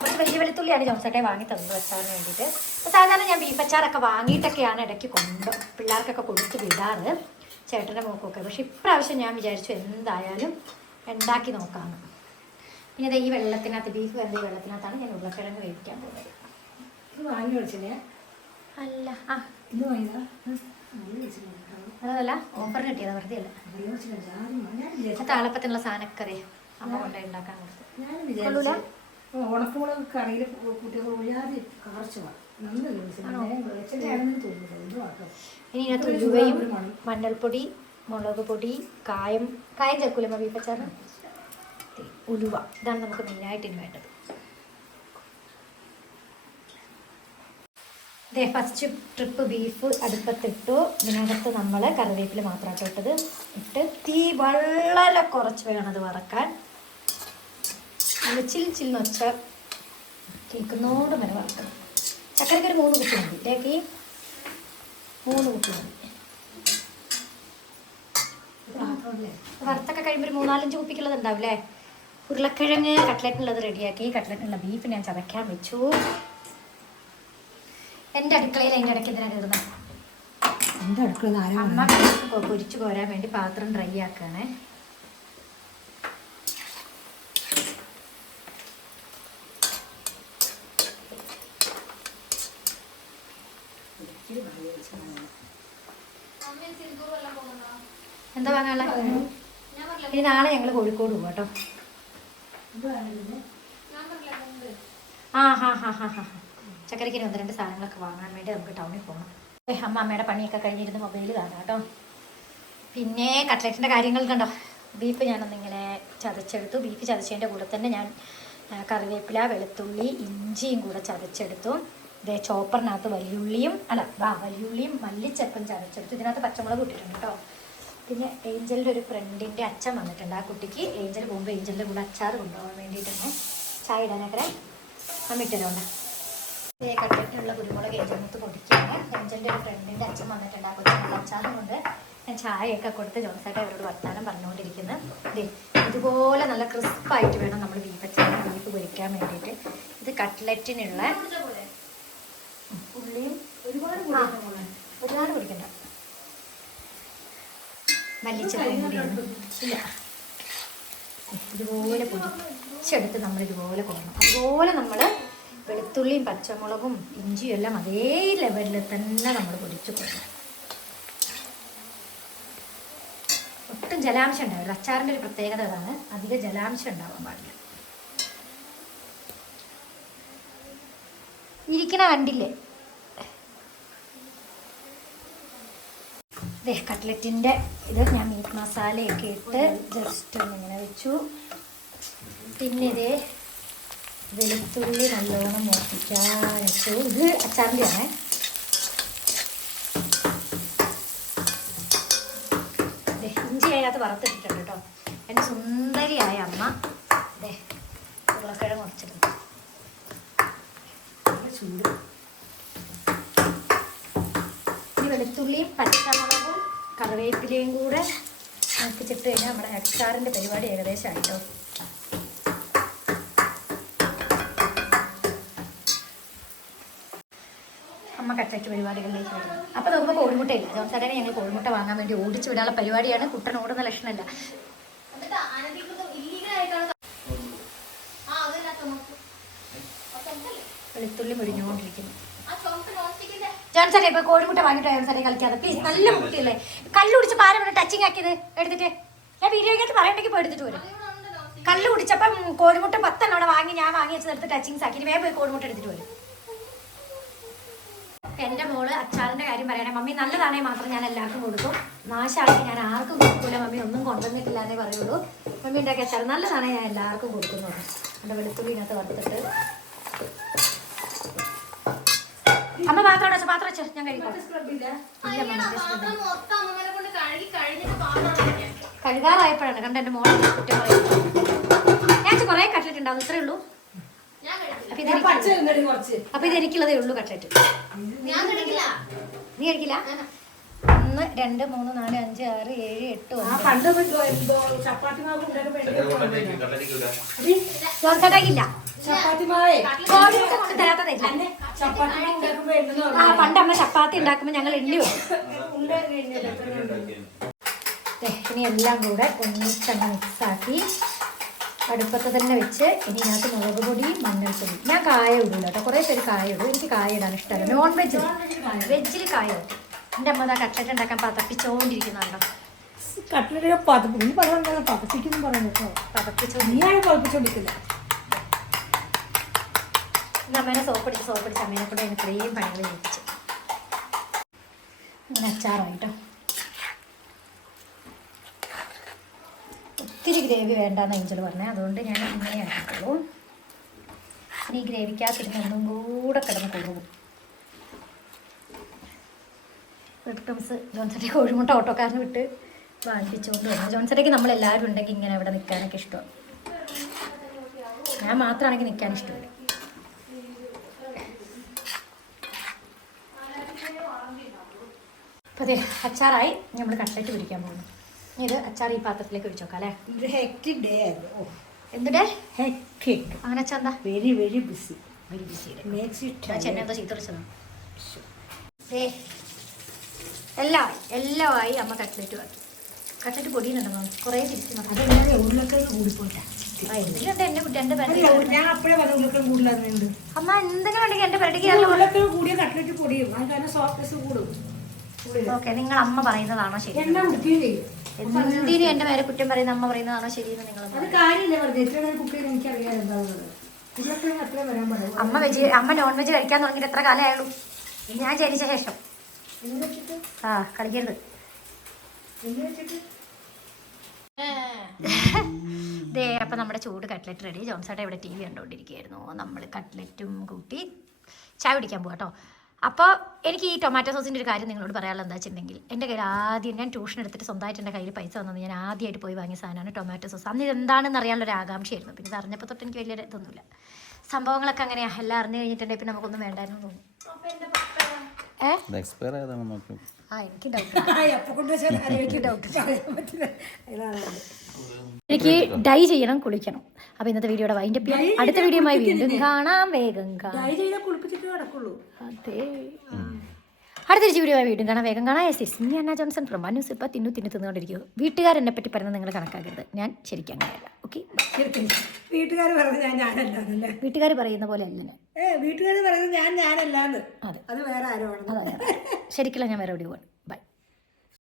A: കുറച്ച് വലിയ വെളുത്തുള്ളിയാണ് ജോസട്ടെ വാങ്ങി തന്നത് അച്ചാറിന് വേണ്ടിയിട്ട്. അപ്പോൾ സാധാരണ ഞാൻ ബീഫ് അച്ചാറൊക്കെ വാങ്ങിയിട്ടൊക്കെയാണ് ഇടയ്ക്ക് കൊണ്ട് പിള്ളേർക്കൊക്കെ കൊടുത്ത് വിടാറ് ചേട്ടന്റെ മോക്കൊക്കെ പക്ഷെ ഇപ്രാവശ്യം ഞാൻ വിചാരിച്ചു എന്തായാലും ഉണ്ടാക്കി നോക്കാമെന്ന് പിന്നെ ഈ വെള്ളത്തിനകത്ത് ബീഫ് വെന്ത ഈ വെള്ളത്തിനകത്താണ് ഞാൻ ഉരുളക്കിഴങ്ങ് വേവിക്കാൻ പോകുന്നത്.
D: ഇത് വാങ്ങി വെച്ചില്ലേ?
A: അല്ല. ആ.
D: ഇത് വാങ്ങിയതാ?
A: അതല്ല ഓഫർ കിട്ടിയത് വെറുതെ അല്ല. താളപ്പത്തിനുള്ള സാധനക്കറി അമ്മ കൊണ്ടേ ഉണ്ടാക്കാൻ കൊടുത്തു?
D: ഉണക്കമുളക് കറിയിൽ കുട്ടികൾ ഒഴിയാതെ
A: ഇനി ഇതിനകത്ത് ഉലുവയും മഞ്ഞൾപ്പൊടി മുളക് പൊടി കായം കായം ചേർക്കൂലമ്മ ബീഫ് അച്ചാറിന് ദേ, ഉലുവ. ഇതാണ് നമുക്ക് മെയിനായിട്ട് ഇനി വേണ്ടത്. ദേ ഫസ്റ്റ് ട്രിപ്പ് ബീഫ് അടുപ്പത്തിട്ടു. ഇതിനകത്ത് നമ്മൾ കറിവേപ്പില മാത്രമായിട്ട് ഇട്ടത്. ഇട്ട് തീ വളരെ കുറച്ച് വേണം അത് വറക്കാൻ. ചിൽ ചിൽ നൊച്ച കേൾക്കുന്നോട് വരെ വറക്കണം. ചക്കരയ്ക്ക് ഒരു മൂന്ന് കുട്ടി മതി. ഇതേക്ക് മൂന്ന് കുട്ടി മതി. വറുത്തൊക്കെ കഴിയുമ്പോൾ ഒരു മൂന്നാലഞ്ച് കുപ്പിക്കുള്ളത് ഉണ്ടാവില്ലേ? ഉരുളക്കിഴങ്ങ് കട്ട്ലറ്റിനുള്ളത് റെഡിയാക്കി കട്ട്ലറ്റിനുള്ള ബീഫ് ഞാൻ ചതയ്ക്കാൻ വെച്ചു. എന്റെ അടുക്കളയിൽ അതിന്റെ ഇടയ്ക്ക് ഇതിനെ കയറുന്നത്
D: എന്റെ അടുക്കള ആരാ
A: അമ്മ പൊരിച്ചു കോരാൻ വേണ്ടി പാത്രം ഡ്രൈ ആക്കുകയാണ് എന്താ വാങ്ങാനുള്ള? ഇനി നാളെ ഞങ്ങൾ കോഴിക്കോട് പോകും കേട്ടോ ആ ഹാ ഹാ ഹാ ഹാ. ചക്കരയ്ക്ക് ഒന്ന് രണ്ട് സാധനങ്ങളൊക്കെ വാങ്ങാൻ വേണ്ടി നമുക്ക് ടൗണിൽ പോകണം അമ്മ അമ്മയുടെ പണിയൊക്കെ കഴിഞ്ഞിരുന്ന മൊബൈൽ കാണാം കേട്ടോ. പിന്നെ കട്ട്ലറ്റിന്റെ കാര്യങ്ങൾ കണ്ടോ? ബീഫ് ഞാനൊന്നിങ്ങനെ ചതച്ചെടുത്തു. ബീഫ് ചതച്ചതിന്റെ കൂടെ തന്നെ ഞാൻ കറിവേപ്പില വെളുത്തുള്ളി ഇഞ്ചിയും കൂടെ ചതച്ചെടുത്തു. ഇതേ ചോപ്പറിനകത്ത് വലിയുള്ളിയും അല്ല വാ വലിയുള്ളിയും മല്ലിച്ചപ്പും ചതച്ചെടുത്തു. ഇതിനകത്ത് പച്ചമുളക് ഇട്ടിട്ടുണ്ട് കേട്ടോ. പിന്നെ ഏഞ്ചലിന്റെ ഒരു ഫ്രണ്ടിന്റെ അച്ഛൻ വന്നിട്ടുണ്ട്. ആ കുട്ടിക്ക് ഏഞ്ചൽ പോകുമ്പോൾ ഏഞ്ചലിന്റെ കൂടെ അച്ചാർ കൊണ്ടുപോകാൻ വേണ്ടിയിട്ടാണ് ചായ ഇടാനൊക്കെ അമ്മ ഇട്ടതുകൊണ്ട് ഇതേ കട്ടിട്ടുള്ള കുരുമുളക് ഏജനത്ത് പൊടിക്കുകയാണ്. രഞ്ജന്റെ ഒരു ഫ്രണ്ടിന്റെ അച്ഛൻ വന്നിട്ടുണ്ട്. ആ കൊച്ചിനുള്ള അച്ചാറും കൊണ്ട് ഞാൻ ചായയൊക്കെ കൊടുത്ത് ജോൺസായിട്ട് അവരോട് വർത്താനം പറഞ്ഞുകൊണ്ടിരിക്കുന്നത് ഇതുപോലെ നല്ല ക്രിസ്പായിട്ട് വേണം നമ്മൾ ബീഫ് അച്ചാർ ബീഫ് പൊരിക്കാൻ വേണ്ടിയിട്ട്. ഇത് കട്ട്ലറ്റിനുള്ള ഉള്ളിയും ഒരുപാട് പൊടിക്കണ്ട. കൂടിയാണ് ഇല്ല. ഇതുപോലെ പൊടിച്ചെടുത്ത് നമ്മൾ ഇതുപോലെ കൊള്ളണം അതുപോലെ നമ്മൾ വെളുത്തുള്ളിയും പച്ചമുളകും ഇഞ്ചിയും എല്ലാം അതേ ലെവലിൽ തന്നെ നമ്മൾ പൊടിച്ചു കൊടുക്കണം. ഒട്ടും ജലാംശം ഉണ്ടാവില്ല. അച്ചാറിന്റെ ഒരു പ്രത്യേകത അതാണ്. അധിക ജലാംശം ഉണ്ടാവാൻ പാടില്ല. ഇരിക്കണ കണ്ടില്ലേ? ദേ കട്ട്ലറ്റിന്റെ ഇത് ഞാൻ മീറ്റ് മസാലയൊക്കെ ഇട്ട് ജസ്റ്റ് ഒന്ന് ഇങ്ങനെ വെച്ചു. പിന്നെ ഇതേ വെളുത്തുള്ളി നല്ലോണം മൂപ്പിക്കാൻ വെച്ചു ഇത് അച്ചാറിന്റെ ആണ് ഇഞ്ചി അതിനകത്ത് വറുത്തിട്ടിട്ടുണ്ട് കേട്ടോ. എന്റെ സുന്ദരിയായ അമ്മ ദേ ഉരുളക്കിഴങ്ങ് ചൂട്. ഇനി വെളുത്തുള്ളിയും പച്ചമുളകും കറിവേപ്പിലയും കൂടെ മുപ്പിച്ചിട്ട് കഴിഞ്ഞാൽ നമ്മുടെ അച്ചാറിന്റെ പരിപാടി ഏകദേശം ആയിട്ടോ. അമ്മ കട്ടറ്റ് പരിപാടികളിലേക്ക് വരുന്നത്. അപ്പോൾ നോക്കുമ്പോൾ കോഴിമുട്ടയില്ല ജോൺസാറ്റനെ ഞങ്ങൾ കോഴിമുട്ട വാങ്ങാൻ വേണ്ടി ഓടിച്ചു വിടാനുള്ള പരിപാടിയാണ്. കുട്ടൻ ഓടുന്ന ലക്ഷണമല്ല? വെളുത്തുള്ളി മുരിഞ്ഞുകൊണ്ടിരിക്കുന്നു. ജോൺസാറ്റെ ഇപ്പോൾ കോഴിമുട്ട വാങ്ങിട്ടോ ജോൺസാറ്റെ കളിക്കാതെ. പ്ലീസ് നല്ല മുട്ടിയല്ലേ? കല്ലുടിച്ച് പാരം ടച്ചിങ് ആക്കിയത്? എടുത്തിട്ട്. ഞാൻ വീഡിയോയ്ക്കകത്ത് പറയണ്ടെങ്കിൽ പോയി എടുത്തിട്ട് വരും.
B: കല്ലുടിച്ചപ്പം നോസ്റ്റിക്
A: കല്ല് കുടിച്ചപ്പം കോഴിമുട്ട പത്തെണ്ണം അവിടെ വാങ്ങി ഞാൻ വാങ്ങി വെച്ചത് എടുത്ത് ടച്ചിങ്സ് ആക്കി. ഇനി വേഗം പോയി കോഴിമുട്ട എടുത്തിട്ട് വരും. എന്റെ മോൾ അച്ചാറിന്റെ കാര്യം പറയണേ. മമ്മി നല്ലതാണെങ്കിൽ മാത്രം ഞാൻ എല്ലാവർക്കും കൊടുക്കും. നാശമാണെങ്കിൽ ഞാൻ ആർക്കും കൊടുക്കൂല. മമ്മി ഒന്നും കൊണ്ടുവന്നിട്ടില്ല എന്നേ പറയുള്ളൂ. മമ്മി ഉണ്ടാക്കിയ അച്ചാർ നല്ലതാണെങ്കിൽ ഞാൻ എല്ലാവർക്കും കൊടുക്കുന്നു. എന്റെ വെളുത്തുള്ളി ഇതിനകത്ത് വറുത്തിട്ട്. അമ്മ പാത്രം വെച്ചാൽ പാത്രം വെച്ചോ ഞാൻ കഴിക്കാം. കഴുകാറായപ്പോഴാണ്. കണ്ട എന്റെ മോളെ കുറ്റം ഞാൻ കുറേ കട്ട്ലറ്റ് ഉണ്ടാവും ഇത്രയേ ഉള്ളൂ. അപ്പൊ ഇത് എനിക്കുള്ളതേ ഉള്ളു കട്ട്ലറ്റ് നീ കഴിക്കില്ല ഒന്ന് രണ്ട് മൂന്ന് നാല് അഞ്ച് ആറ് ഏഴ് എട്ട്
D: ആ പണ്ട് ഉണ്ടാക്കുമ്പോ
A: ആ അമ്മ ചപ്പാത്തി ഉണ്ടാക്കുമ്പോൾ ഞങ്ങൾ ദേ, ഇനി എല്ലാം കൂടെ ഒന്നിച്ചങ്ങ് മിക്സാക്കി അടുപ്പത്ത് തന്നെ വെച്ച് ഇനി ഇതിനകത്ത് മുളക് പൊടി മഞ്ഞൾപ്പൊടി. ഞാൻ കായ ഇടില്ല കേട്ടോ. കുറേ പേര് കായ ഇടും. എനിക്ക് കായ ഇടാൻ ഇഷ്ടമല്ല. നോൺ വെജ് വെജിൽ കായ ഇടും. എന്റെ അമ്മ ആ കട്ട്ലറ്റ് ഉണ്ടാക്കാൻ പതപ്പിച്ചോണ്ടിരിക്കുന്നുണ്ടോ
D: കട്ട്ലറ്റ് പതപ്പ്. നീ പറഞ്ഞ പതപ്പിക്കുന്നു പറയുന്നു കേട്ടോ
A: പതപ്പിച്ചോ
D: നീയാണ്
A: പതപ്പിച്ചോണ്ടിരിക്കില്ല. അമ്മേനെ സോപ്പടിച്ച് സോപ്പടിച്ച് അമ്മേനെ കൂടെ ഇത്രയും പണികൾ ചെയ്യിച്ചു അങ്ങനെ അച്ചാറായിട്ടോ ഒത്തിരി ഗ്രേവി വേണ്ടാന്ന് ഏഞ്ചൽ പറഞ്ഞേ. അതുകൊണ്ട് ഞാൻ ഇങ്ങനെ ആക്കിയിട്ടുള്ളൂ ഇനി ഈ ഒന്നും കൂടെ കിടന്ന് കൊടുക്കും വിക്ടംസ് ജോൺസന്റെ കോഴിമുട്ട ഓട്ടോക്കാരന് വിട്ട് വാങ്ങിപ്പിച്ചുകൊണ്ട് വന്നു. ജോൺസറ്റയ്ക്ക് നമ്മളെല്ലാവരും ഉണ്ടെങ്കിൽ ഇങ്ങനെ അവിടെ നിൽക്കാനൊക്കെ ഇഷ്ടമാണ് ഞാൻ മാത്രമാണെങ്കിൽ നിൽക്കാൻ ഇഷ്ടമില്ല. അപ്പോൾ അതെ അച്ചാറായി. നമ്മൾ കട്ട്ലറ്റ് പിടിക്കാൻ പോകുന്നു ഇത് അച്ചാർ ഈ പാത്രത്തിലേക്ക് ഒഴിച്ചു നോക്കാം അല്ലേ?
D: ഒരു ഹെക്ടിക് ഡേ ആയിരുന്നു. ഓ.
A: എന്തിടെ
D: hectic,
A: അങ്ങനെ
D: അച്ഛാ very
A: very busy
D: very busy
A: ചെന്നെ. എന്തോ ചീത്ത വിളിച്ചതാണ് ദേ എല്ലാം ആയി എല്ലാം ആയി. അമ്മ കട്ട്ലറ്റ് ആക്കി കട്ട്ലറ്റ് പൊടിയുന്നുണ്ടോ കുറേ തിരിച്ചു
D: അതെങ്ങനെ ഉരുളക്കിഴങ്ങ് ഞാൻ അപ്പോഴേ പറഞ്ഞു ഉരുളക്കിഴങ്ങ് കൂടുതലാകുന്നുണ്ട്.
A: അമ്മ എന്തെങ്കിലും വേണ്ടെങ്കിൽ എന്റെ പേരടിക്ക്
D: ഉരുളക്കിഴങ്ങ് കൂടിയ കട്ട്ലറ്റ് പൊടിയും. അത് കാരണം സോഫ്റ്റ്നെസ് കൂടും.
A: ഓക്കെ നിങ്ങൾ അമ്മ പറയുന്നതാണോ ശരി
D: എണ്ണ കുടിക്കുകയും ചെയ്യും
A: എന്തിനും എന്റെ പേരെ കുറ്റം പറയുന്ന അമ്മ പറയുന്നതാണോ ശരിയെന്ന് നിങ്ങൾ
D: അത് കാര്യമില്ല വെറുതെ എത്ര നേരം കുക്ക് ചെയ്ത് എന്താണെന്നുള്ളത് അത്രേ വരാൻ പാടില്ല.
A: അമ്മ വെജ് അമ്മ നോൺ വെജ് കഴിക്കാൻ തുടങ്ങിയിട്ട് എത്ര കാലമായുള്ളൂ? ഞാൻ ജനിച്ച ശേഷം. ആ കളിക്കരുത്. (laughs) ദേ അപ്പം നമ്മുടെ ചൂട് കട്ട്ലറ്റ് റെഡി ജോൺസാട്ടെ ഇവിടെ ടി വി കണ്ടുകൊണ്ടിരിക്കുകയായിരുന്നു നമ്മൾ കട്ട്ലറ്റും കൂട്ടി ചായ പിടിക്കാൻ പോകാം കേട്ടോ അപ്പോൾ എനിക്ക് ഈ ടൊമാറ്റോ സോസിന്റെ ഒരു കാര്യം നിങ്ങളോട് പറയാനുള്ളത് എന്താ വെച്ചിട്ടുണ്ടെങ്കിൽ എന്റെ കയ്യിൽ ആദ്യം ഞാൻ ട്യൂഷൻ എടുത്തിട്ട് സ്വന്തമായിട്ട് എന്റെ കയ്യിൽ പൈസ വന്നത് ഞാൻ ആദ്യമായിട്ട് പോയി വാങ്ങിയ സാധനമാണ് ടൊമാറ്റോ സോസ് അന്ന് ഇതെന്താണെന്ന് അറിയാനുള്ള ഒരു ആകാംക്ഷയായിരുന്നു. പിന്നെ ഇത് അറിഞ്ഞപ്പോൾ തൊട്ട് എനിക്ക് വലിയൊരു ഇതൊന്നുമില്ല. സംഭവങ്ങളൊക്കെ അങ്ങനെയാണ് എല്ലാം അറിഞ്ഞു കഴിഞ്ഞിട്ടുണ്ടെങ്കിൽ പിന്നെ നമുക്കൊന്നും വേണ്ടായിരുന്നു
E: തോന്നുന്നു.
A: ആ എനിക്ക് ഡൗട്ട്
D: എനിക്ക് ഡൗട്ട് പറയാൻ പറ്റില്ല. ഇതാണ്
A: എനിക്ക് ഡൈ ചെയ്യണം കുളിക്കണം. അപ്പൊ ഇന്നത്തെ വീഡിയോയുടെ വൈൻഡ് അപ്പ് ചെയ്യാം. അടുത്ത വീഡിയോയുമായി വീണ്ടും കാണാം. വേഗം കാണാം.
D: ഡൈ കുളിപ്പിച്ചിട്ട്
A: അടുത്തൊരു വീഡിയോ വീണ്ടും കാണാം. വേഗം കാണാം. S S Anna Johnson from news ഇപ്പം തിന്നു തിന്നു തിന്നുകൊണ്ടിരിക്കും വീട്ടുകാരെന്നെ പറ്റി പറയുന്നത് നിങ്ങൾ കണക്കാക്കരുത്. ഞാൻ ശരിക്കും അങ്ങനെയല്ല. ഓക്കെ
D: വീട്ടുകാർ പറയുന്നത് ഞാൻ ഞാനല്ലാന്നല്ലേ?
A: വീട്ടുകാർ പറയുന്ന പോലെ അല്ല ഞാൻ.
D: ഏ വീട്ടുകാർ പറയുന്നത് ഞാൻ ഞാനല്ലാന്ന്.
A: അതെ.
D: അത് വേറെ ആരോ
A: ശരിക്കുള്ള ഞാൻ വേറെ എവിടെ പോവാണ്.